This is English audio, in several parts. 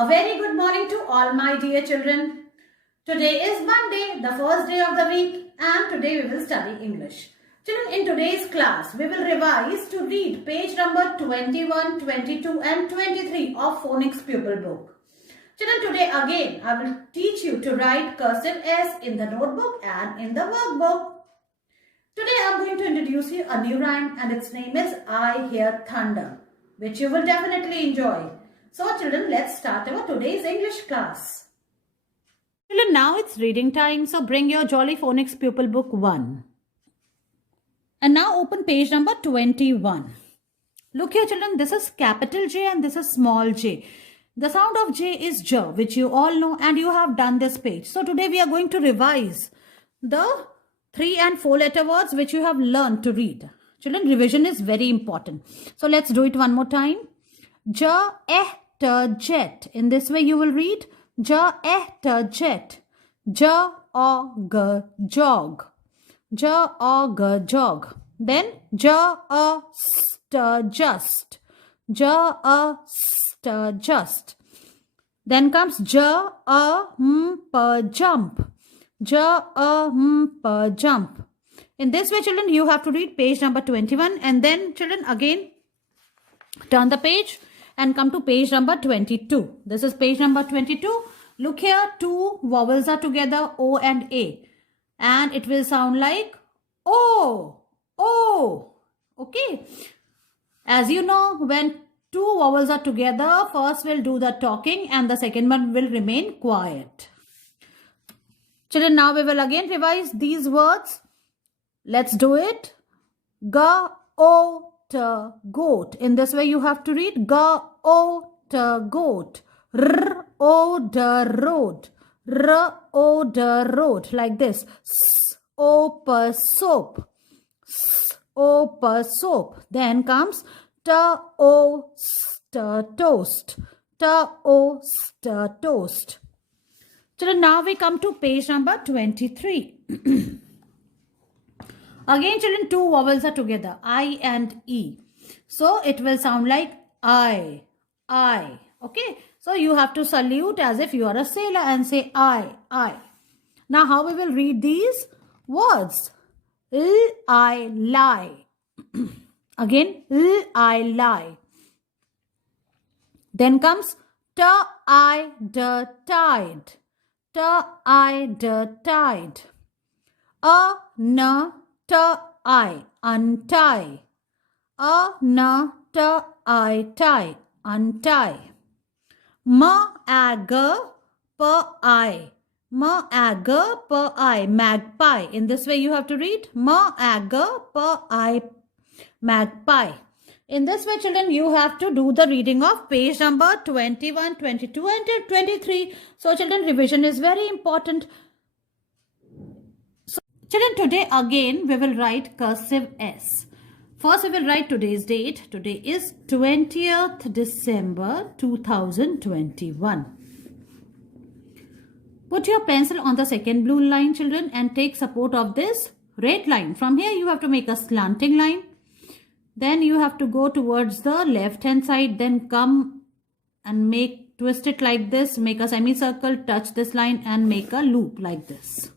A very good morning to all my dear children. Today is Monday, the first day of the week, and today we will study English. Children, in today's class, we will revise to read page number 21, 22 and 23 of Phonics Pupil Book. Children, today again I will teach you to write cursive S in the notebook and in the workbook. Today I am going to introduce you a new rhyme and its name is I Hear Thunder, which you will definitely enjoy. So children, let's start our today's English class. Children, now it's reading time, so bring your Jolly Phonics Pupil Book 1. And now open page number 21. Look here children, this is capital J and this is small j. The sound of J is J, which you all know and you have done this page. So today we are going to revise the 3 and 4 letter words which you have learned to read. Children, revision is very important. So let's do it one more time. J, T, jet. In this way you will read J, T, jet. J, O, G, jog. J, O, G, jog. Then J, A, st, just. J, A, st, just. Then comes J, A, P, jump. J, A, P, jump. In this way, children, you have to read page number 21 and then, children, again turn the page and come to page number 22. This is page number 22. Look here, two vowels are together, O and A. And it will sound like O, O. Okay. As you know, when two vowels are together, first will do the talking and the second one will remain quiet. Children, now we will again revise these words. Let's do it. G-O-T, goat. In this way you have to read G-O-T, goat. R-O-D, road. R-O-D, road. Like this. S-O-P, soap. S-O-P, soap. Then comes T-O-St, toast. T-O-St, toast. Children, now we come to page number 23. Again, children, two vowels are together, I and E. So, it will sound like I. Okay. So, you have to salute as if you are a sailor and say I. Now, how we will read these words? I lie. Again, I lie. Then comes T-I-D, tide. T-I-D, tide. A-N-T-I, untie. A-N-T-I, tie, untie. M-A-G-P-I. M-A-G-P-I, magpie. In this way you have to read M-A-G-P-I, magpie. In this way, children, you have to do the reading of page number 21, 22 and 23. So, children, revision is very important. So, children, today again we will write cursive S. First, we will write today's date. Today is 20th December 2021. Put your pencil on the second blue line, children, and take support of this red line. From here, you have to make a slanting line. Then you have to go towards the left hand side, then come and twist it like this, make a semicircle, touch this line and make a loop like this.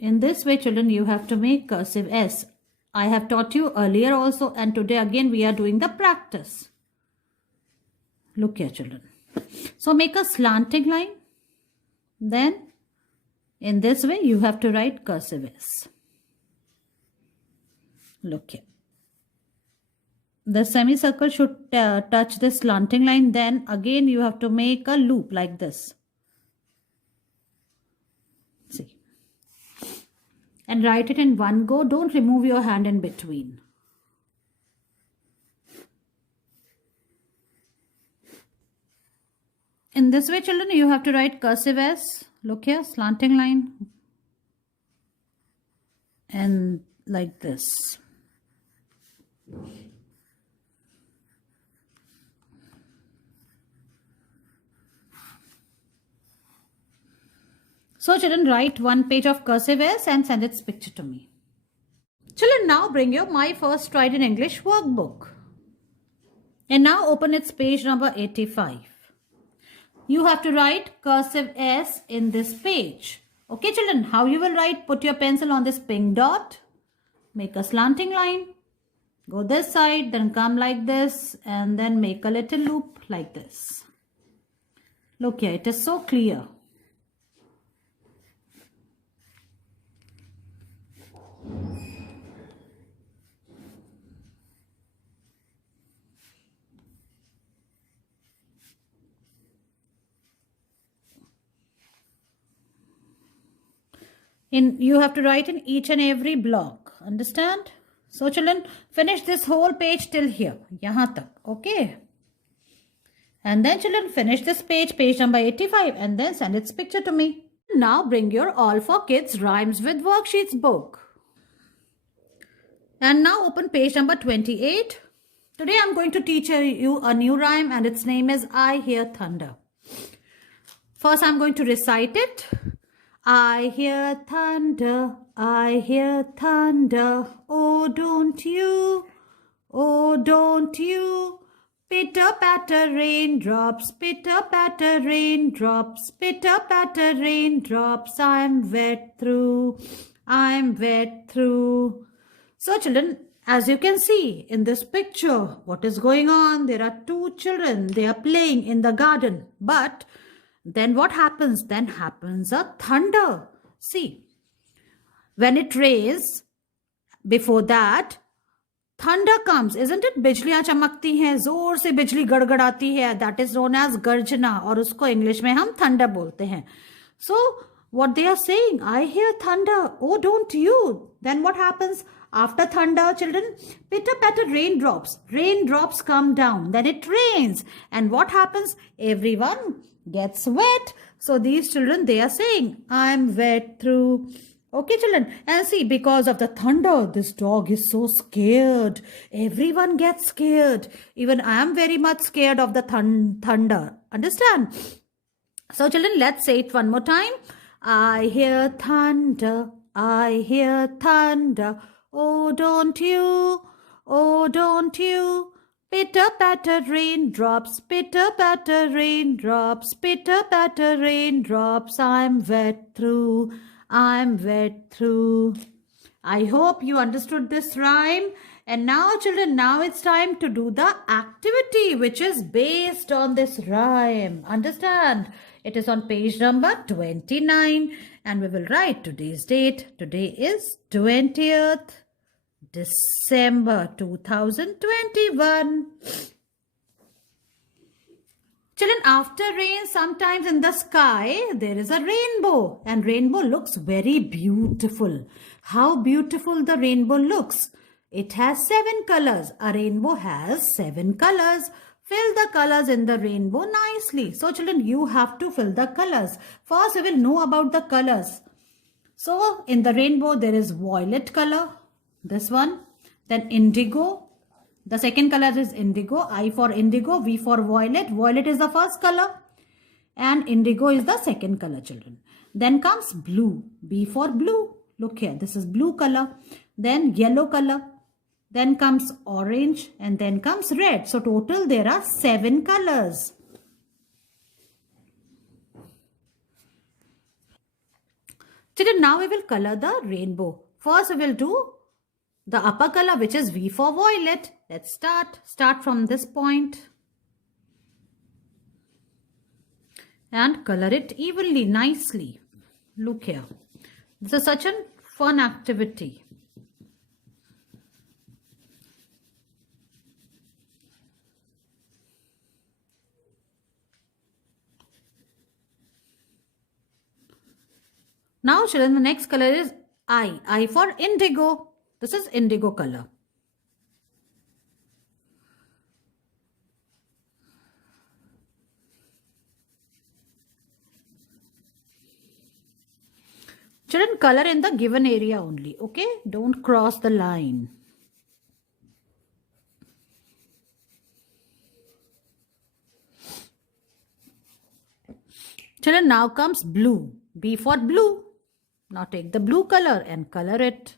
In this way, children, you have to make cursive S. I have taught you earlier also and today again we are doing the practice. Look here, children. So make a slanting line. Then in this way, you have to write cursive S. Look here. The semicircle should touch this slanting line. Then again you have to make a loop like this. See. And write it in one go. Don't remove your hand in between. In this way, children, you have to write cursive S. Look here, slanting line. And like this. So children, write one page of cursive S and send its picture to me. Children, now bring your My First Stride in English workbook. And now open its page number 85. You have to write cursive S in this page. Okay, children, how you will write? Put your pencil on this pink dot. Make a slanting line. Go this side, then come like this, and then make a little loop like this. Look here, it is so clear. You have to write in each and every block. Understand? So children, finish this whole page till here. Yahan tak. Okay. And then children, finish this page number 85, and then send its picture to me. Now bring your All for Kids Rhymes with Worksheets book. And now open page number 28. Today I'm going to teach you a new rhyme, and its name is I Hear Thunder. First I'm going to recite it. I hear thunder, I hear thunder, oh don't you, pitter patter raindrops, pitter patter raindrops, pitter patter raindrops, I'm wet through, I'm wet through. So children, as you can see in this picture, what is going on? There are two children, they are playing in the garden, but then what happens? Then happens a thunder. See, when it rains, before that, thunder comes, isn't it? बिजलियां चमकती हैं, जोर से बिजली गड़गड़ाती है. That is known as गर्जना, और उसको इंग्लिश में हम thunder बोलते हैं. So, what they are saying, I hear thunder, oh don't you? Then what happens? After thunder, children, pitter patter raindrops. Raindrops come down. Then it rains. And what happens? Everyone gets wet. So these children, they are saying, I'm wet through. Okay, children. And see, because of the thunder, this dog is so scared. Everyone gets scared. Even I am very much scared of the thunder. Understand? So children, let's say it one more time. I hear thunder. I hear thunder. Oh, don't you? Oh, don't you? Pitter patter raindrops, pitter patter raindrops, pitter patter raindrops, I'm wet through, I'm wet through. I hope you understood this rhyme. And now children, now it's time to do the activity which is based on this rhyme. Understand? It is on page number 29, and we will write today's date. Today is 20th December 2021. Children, after rain, sometimes in the sky, there is a rainbow, and rainbow looks very beautiful. How beautiful the rainbow looks. It has 7 colors. A rainbow has 7 colors. Fill the colors in the rainbow nicely. So children, you have to fill the colors. First, we will know about the colors. So in the rainbow, there is violet color. This one. Then indigo. The second color is indigo. I for indigo, V for violet. Violet is the first color. And indigo is the second color, children. Then comes blue. B for blue. Look here. This is blue color. Then yellow color. Then comes orange, and then comes red. So total there are 7 colors. Children, now we will color the rainbow. First we will do the upper color, which is V for violet. Let's start. Start from this point. And color it evenly, nicely. Look here. This is such a fun activity. Now children, the next color is I. I for indigo. This is indigo color. Children, color in the given area only. Okay? Don't cross the line. Children, now comes blue. B for blue. Now take the blue color and color it.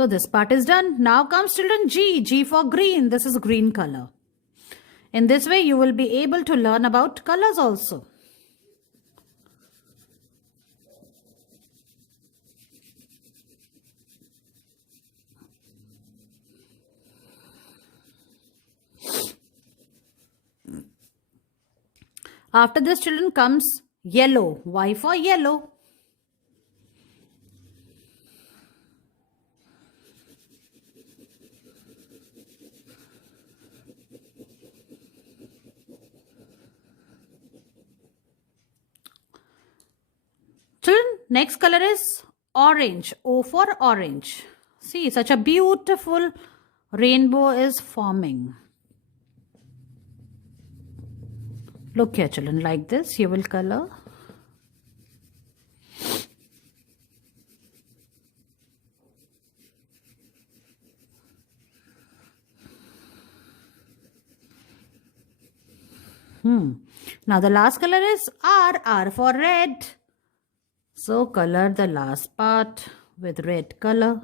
So this part is done. Now comes children G. G for green. This is green color. In this way, you will be able to learn about colors also. After this, children, comes yellow. Y for yellow. Children, next color is orange. O for orange. See, such a beautiful rainbow is forming. Look here, children, like this you will color. Now the last color is R. R for red. So color the last part with red color.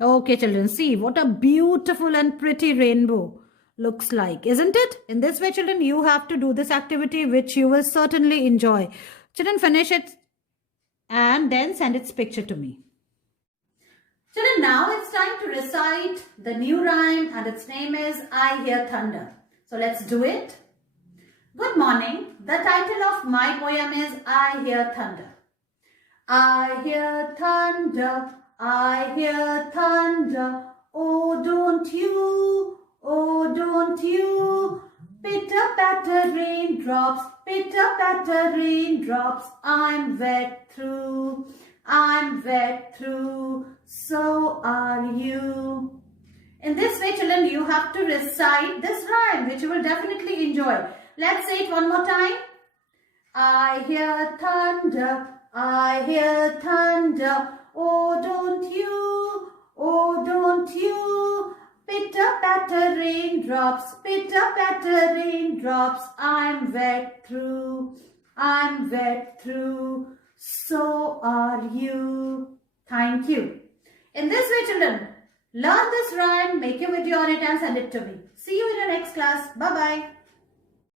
Okay, children, see what a beautiful and pretty rainbow looks like, isn't it? In this way, children, you have to do this activity, which you will certainly enjoy. Children, finish it and then send its picture to me. Children, now it's time to recite the new rhyme, and its name is I Hear Thunder. So let's do it. Good morning. The title of my poem is I Hear Thunder. I hear thunder, I hear thunder. Oh, don't you, pitter-patter raindrops, pitter-patter raindrops. I'm wet through, so are you. In this way, children, you have to recite this rhyme, which you will definitely enjoy. Let's say it one more time. I hear thunder, I hear thunder. Oh, don't you, pitter-patter raindrops, pitter-patter raindrops. I'm wet through, so are you. Thank you. In this way, children, learn this rhyme, make a video on it and send it to me. See you in the next class. Bye-bye.